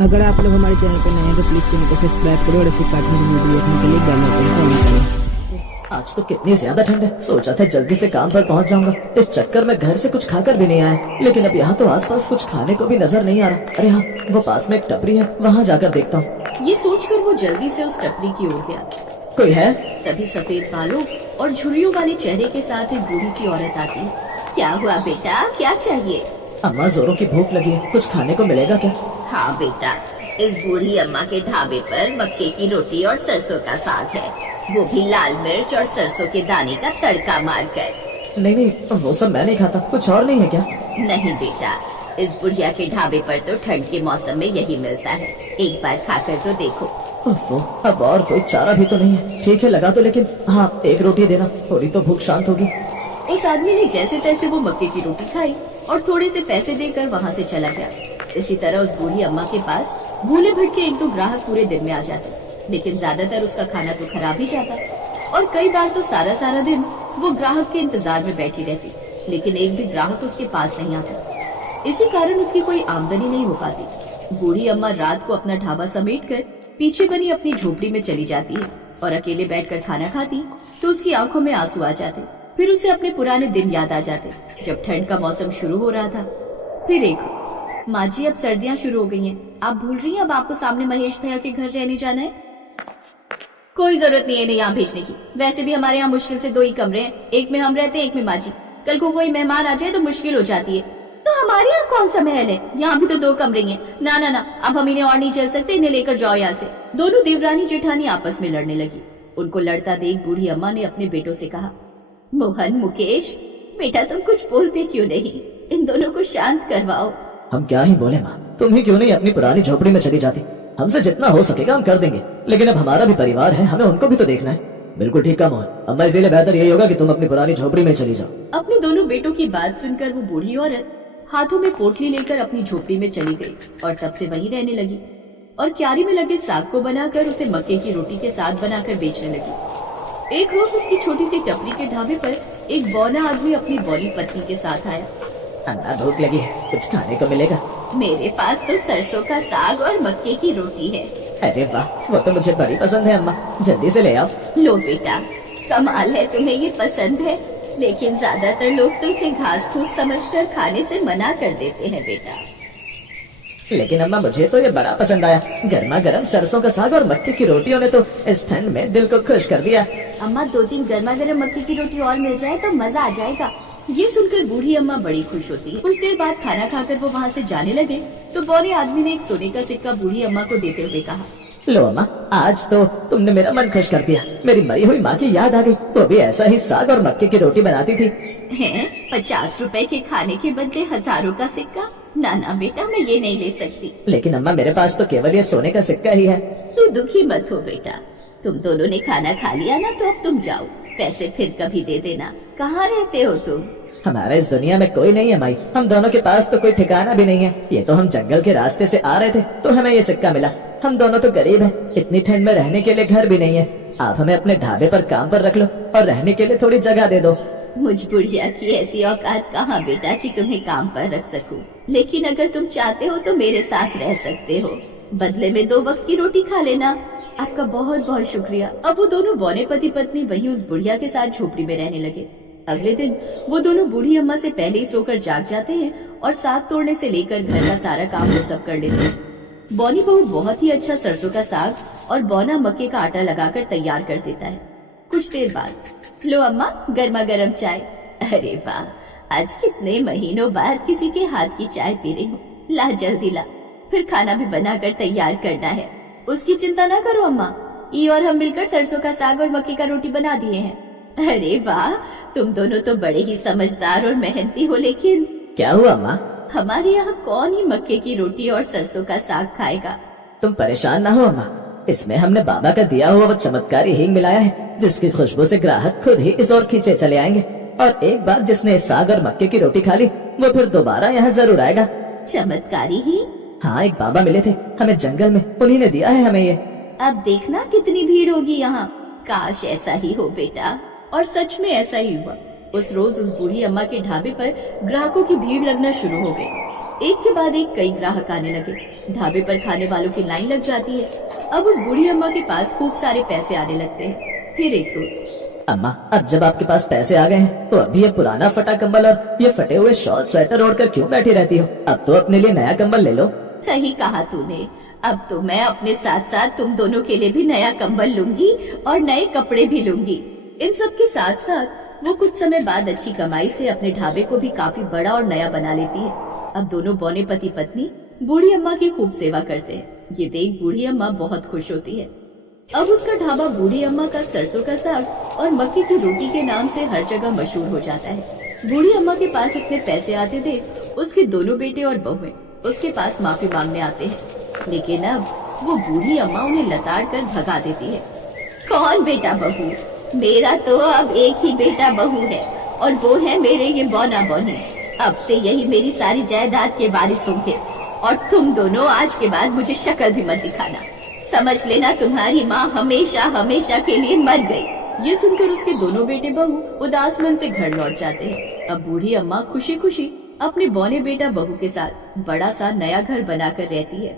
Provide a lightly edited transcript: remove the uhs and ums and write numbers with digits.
अगर आप लोग हमारे चैनल पर नए हैं तो प्लीज चैनल को सब्सक्राइब करो और ऐसे कार्टून की वीडियो देखने के लिए बेल आइकन को ऑन करें। आज तो कितनी ज्यादा ठंड है। सोचा था जल्दी से काम पर पहुंच जाऊंगा, इस चक्कर में घर से कुछ खाकर भी नहीं आया। लेकिन अब यहाँ तो आसपास कुछ खाने को भी नजर नहीं आ रहा। अरे हाँ, वो पास में एक टपरी है, वहाँ जाकर देखता हूँ। ये सोचकर वो जल्दी से उस टपरी की ओर गया। कोई है? तभी सफेद बालों और झुर्रियों वाले चेहरे के साथ एक बूढ़ी सी औरत आती है। क्या हुआ बेटा, क्या चाहिए? अम्मा, जोरों की भूख लगी है, कुछ खाने को मिलेगा क्या? हाँ बेटा, इस बूढ़ी अम्मा के ढाबे पर मक्के की रोटी और सरसों का साग है, वो भी लाल मिर्च और सरसों के दाने का तड़का मारकर। नहीं नहीं, वो सब मैं नहीं खाता। कुछ और नहीं है क्या? नहीं बेटा, इस बुढ़िया के ढाबे पर तो ठंड के मौसम में यही मिलता है, एक बार खाकर तो देखो। ओफो, अब और कोई चारा भी तो नहीं है। ठीक है, लगा दो, लेकिन हाँ, एक रोटी देना, थोड़ी तो भूख शांत होगी। उस आदमी ने जैसे तैसे वो मक्के की रोटी खाई और थोड़े से पैसे देकर वहाँ से चला गया। इसी तरह उस बूढ़ी अम्मा के पास भूले भटके एक दो ग्राहक पूरे दिन में आ जाते, लेकिन ज्यादातर उसका खाना तो खराब ही जाता और कई बार तो सारा सारा दिन वो ग्राहक के इंतजार में बैठी रहती, लेकिन एक भी ग्राहक उसके पास नहीं आता। इसी कारण उसकी कोई आमदनी नहीं हो पाती। बूढ़ी अम्मा रात को अपना ढाबा समेटकर पीछे बनी अपनी झोपड़ी में चली जाती है और अकेले बैठकर खाना खाती तो उसकी आंखों में आंसू आ जाते। फिर उसे अपने पुराने दिन याद आ जाते, जब ठंड का मौसम शुरू हो रहा था। फिर एक, माँ जी अब सर्दियाँ शुरू हो गई हैं, आप भूल रही हैं अब आपको सामने महेश भैया के घर रहने जाना है? कोई जरूरत नहीं है इन्हें यहाँ भेजने की, वैसे भी हमारे यहाँ मुश्किल से 2 ही कमरे हैं, एक में हम रहते हैं, एक में माँ जी। कल को कोई मेहमान आ जाए तो मुश्किल हो जाती है। तो हमारे यहाँ कौन सा महल है, यहाँ भी तो 2 कमरे हैं। ना ना ना, अब हम इन्हें और नहीं चल सकते, इन्हें लेकर जाओ यहाँ से। दोनों देवरानी जेठानी आपस में लड़ने लगी। उनको लड़ता देख बूढ़ी अम्मा ने अपने बेटों से कहा, मोहन, मुकेश, बेटा तुम कुछ बोलते क्यों नहीं, इन दोनों को शांत करवाओ। हम क्या ही बोले माँ, तुम ही क्यों नहीं अपनी पुरानी झोपड़ी में चली जाती। हमसे जितना हो सकेगा हम कर देंगे, लेकिन अब हमारा भी परिवार है, हमें उनको भी तो देखना है। बिल्कुल ठीक काम मोहन अम्मा, इसीलिए बेहतर यही होगा कि तुम अपनी पुरानी झोपड़ी में चली जाओ। अपने दोनों बेटों की बात सुनकर वो बूढ़ी औरत हाथों में पोटली लेकर अपनी झोपड़ी में चली गई और तब से वहीं रहने लगी और क्यारी में लगे साग को बनाकर उसे मक्के की रोटी के साथ बनाकर बेचने लगी। एक रोज उसकी छोटी सी टपरी के ढाबे पर एक बौना आदमी अपनी बौनी पत्नी के साथ आया। अन्ना, भूख लगी है, कुछ खाने को मिलेगा? मेरे पास तो सरसों का साग और मक्के की रोटी है। अरे वाह, वो तो मुझे बड़ी पसंद है अम्मा, जल्दी से ले आओ। लो बेटा, कमाल है तुम्हें ये पसंद है, लेकिन ज्यादातर लोग तो इसे घास फूस समझकर खाने से मना कर देते हैं बेटा। लेकिन अम्मा, मुझे तो ये बड़ा पसंद आया। गर्मा गर्म सरसों का साग और मक्के की रोटियों ने तो इस ठंड में दिल को खुश कर दिया। अम्मा, 2-3 गर्मा गर्म मक्के की रोटी और मिल जाए तो मजा आ जाएगा। ये सुनकर बूढ़ी अम्मा बड़ी खुश होती है। कुछ देर बाद खाना खाकर वो वहाँ से जाने लगे तो बौने आदमी ने एक सोने का सिक्का बूढ़ी अम्मा को देते हुए कहा, लो अम्मा, आज तो तुमने मेरा मन खुश कर दिया। मेरी मरी हुई माँ की याद आ गई, वो भी ऐसा ही साग और मक्के की रोटी बनाती थी। हैं? 50 रुपए के खाने के बदले हजारों का सिक्का? ना ना बेटा, मैं ये नहीं ले सकती। लेकिन अम्मा, मेरे पास तो केवल ये सोने का सिक्का ही है। तू दुखी मत हो बेटा, तुम दोनों ने खाना खा लिया ना, तो अब तुम जाओ, पैसे फिर कभी दे देना। कहाँ रहते हो तुम? हमारा इस दुनिया में कोई नहीं है माई, हम दोनों के पास तो कोई ठिकाना भी नहीं है। ये तो हम जंगल के रास्ते से आ रहे थे तो हमें ये सिक्का मिला। हम दोनों तो गरीब हैं, इतनी ठंड में रहने के लिए घर भी नहीं है। आप हमें अपने ढाबे पर काम पर रख लो और रहने के लिए थोड़ी जगह दे दो। मुझ बुढ़िया की ऐसी औकात कहाँ बेटा कि तुम्हें काम पर रख सकूं, लेकिन अगर तुम चाहते हो तो मेरे साथ रह सकते हो, बदले में 2 वक्त की रोटी खा लेना। आपका बहुत बहुत शुक्रिया। अब वो दोनों बौने पति पत्नी वहीं उस बुढ़िया के साथ झोपड़ी में रहने लगे। अगले दिन वो दोनों बूढ़ी अम्मा से पहले ही सोकर जाग जाते हैं और साग तोड़ने से लेकर घर का सारा काम वो सब कर लेते हैं। बौनी बहू बहुत ही अच्छा सरसों का साग और बौना मक्के का आटा लगाकर तैयार कर देता है। कुछ देर बाद, लो अम्मा, गर्मा गर्म चाय। अरे वाह, आज कितने महीनों बाद किसी के हाथ की चाय पी रही हूँ। ला जल्दी ला, फिर खाना भी बनाकर तैयार करना है। उसकी चिंता ना करो अम्मा, ये और हम मिलकर सरसों का साग और मक्के का रोटी बना दिए हैं। अरे वाह, तुम दोनों तो बड़े ही समझदार और मेहनती हो। लेकिन क्या हुआ अम्मा? हमारे यहाँ कौन ही मक्के की रोटी और सरसों का साग खाएगा? तुम परेशान ना हो अम्मा, इसमें हमने बाबा का दिया हुआ वो चमत्कारी हींग मिलाया है, जिसकी खुशबू से ग्राहक खुद ही इस ओर खींचे चले आएंगे। और एक बार जिसने इस साग और मक्के की रोटी खा ली, वो फिर दोबारा यहाँ जरूर आएगा। चमत्कारी ही? हाँ, एक बाबा मिले थे हमें जंगल में, उन्हीं ने दिया है हमें ये। अब देखना कितनी भीड़ होगी यहाँ। काश ऐसा ही हो बेटा। और सच में ऐसा ही हुआ। उस रोज उस बूढ़ी अम्मा के ढाबे पर ग्राहकों की भीड़ लगना शुरू हो गई। एक के बाद एक कई ग्राहक आने लगे। ढाबे पर खाने वालों की लाइन लग जाती है। अब उस बूढ़ी अम्मा के पास खूब सारे पैसे आने लगते हैं। फिर एक रोज, अम्मा, अब जब आपके पास पैसे आ गए हैं तो अभी ये पुराना फटा कंबल और ये फटे हुए शॉल स्वेटर ओढ़कर क्यों बैठी रहती हो? अब तो अपने लिए नया कंबल ले लो। सही कहा तूने। अब तो मैं अपने साथ साथ तुम दोनों के लिए भी नया कंबल लूंगी और नए कपड़े भी लूंगी। इन सब के साथ साथ वो कुछ समय बाद अच्छी कमाई से अपने ढाबे को भी काफी बड़ा और नया बना लेती है। अब दोनों बौने पति पत्नी बूढ़ी अम्मा की खूब सेवा करते हैं। ये देख बूढ़ी अम्मा बहुत खुश होती है। अब उसका ढाबा बूढ़ी अम्मा का सरसों का साग और मक्की की रोटी के नाम से हर जगह मशहूर हो जाता है। बूढ़ी अम्मा के पास इतने पैसे आते थे, उसके दोनों बेटे और बहुएं उसके पास माफी मांगने आते हैं, लेकिन अब वो बूढ़ी अम्मा उन्हें लताड़ कर भगा देती है। कौन बेटा बहू? मेरा तो अब एक ही बेटा बहू है और वो है मेरे ये बौना बौनी। अब से यही मेरी सारी जायदाद के वारिस होंगे और तुम दोनों आज के बाद मुझे शक्ल भी मत दिखाना। समझ लेना तुम्हारी माँ हमेशा हमेशा के लिए मर गई। ये सुनकर उसके दोनों बेटे बहू उदास मन से घर लौट जाते हैं। अब बूढ़ी अम्मा खुशी खुशी अपने बौने बेटा बहू के साथ बड़ा सा नया घर बनाकर रहती है।